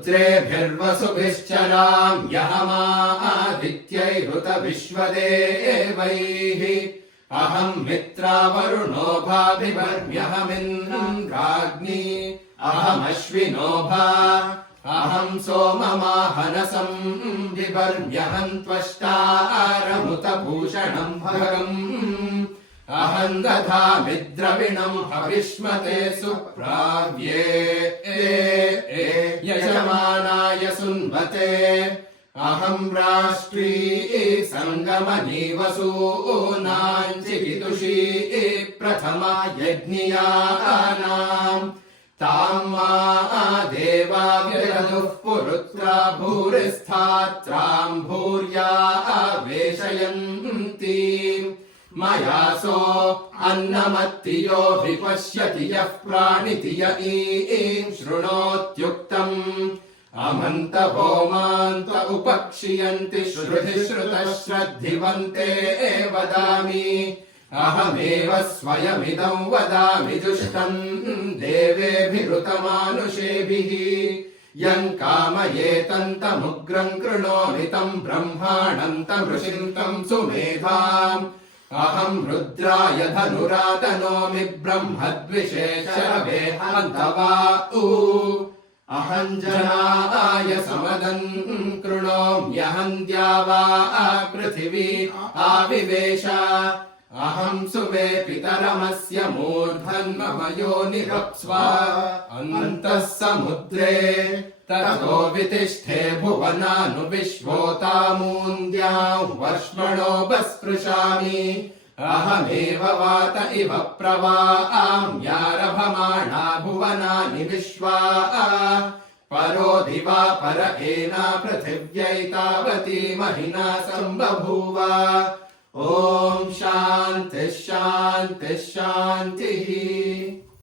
रुद्रेभिर्वसुभिश्चराम्यहमादित्यैरुत विश्वदेवैः अहं मित्रावरुणो भाभिवर्म्यहमिन्द्राग्नी अहमश्विनो भा अहं सोममाहनसं विवर्म्यहं त्वष्टारमुत भूषणं भगम् अहं दधामि द्रविणं हविष्मते सुप्राव्ये यजमानाय सुन्वते अहं राष्ट्री संगमनी वसूनां चिकितुषी प्रथमा यज्ञियानाम् तां मा देवा व्यदुः पुरुत्रा भूरिस्थात्रां भूर्या वेशयन्ति मया सो अन्नमत्तियो विपश्यति यः प्राणिति य ईं शृणोत्युक्तम् अमन्तभौमान्त उपक्षियन्ति श्रुतिश्रुतः श्रद्धिवन्ते वदामि अहमेव स्वयमिदं वदामि जुष्टं देवेभिरुतमानुषेभिः यं कामयेतन्तमुग्रं कृणोमि तं ब्रह्माणं तमृषिन्तं सुमेधाम् अहं रुद्राय धनुरातनोमि ब्रह्मद्विषे शरवे हन्तवा अहं जनाय समदं कृणोम्यहं द्यावा पृथिवी आविवेश अहं सुवे पितरमस्य मूर्धन्मम योनिरप्स्वा अन्तः समुद्रे ततो वितिष्ठे भुवनानुविश्वोतामून्द्यां वर्ष्मणो बस्पृशामि अहमेव वात इव प्रवाम्यारभमाणा भुवनानि विश्वा परो दिवा पर एना पृथिव्यैतावती महिना सम्बभूव ॐ शान्तिः शान्तिः शान्तिः।